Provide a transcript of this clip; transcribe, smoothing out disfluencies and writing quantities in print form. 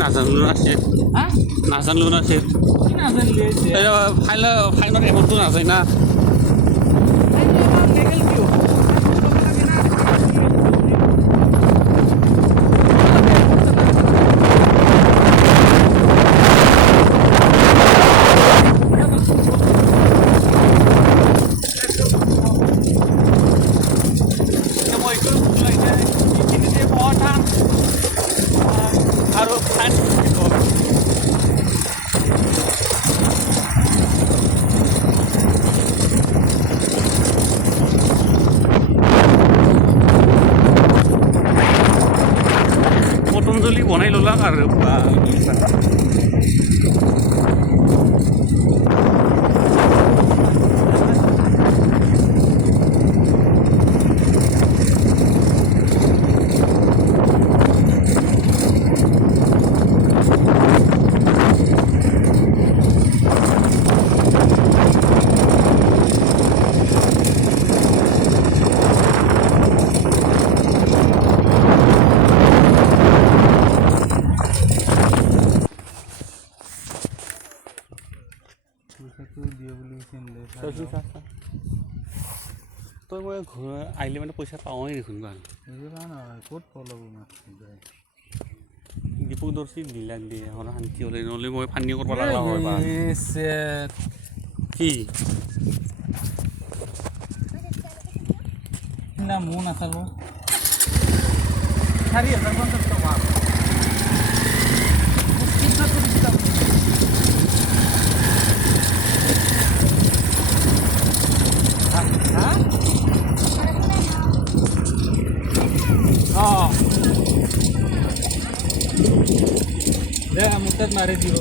নাজানো আছে নাজানো আছে ফাইনেল এমনটো নাযায় না আৰু ফাইন পতঞ্জলি বনাই ল'লাক আৰু তই মই ঘৰ আহিলে মানে পইচা পাওঁৱেই দেখোন ক'ত পলাব দীপক দৰ্শী দিলাক দিয়ে সৰা শান্তি হ'লে নহ'লে মই ফান্দি কৰিব লগা হয় কি মোৰ নাচালো 4,050 টকা দে মুখত মাৰি দিব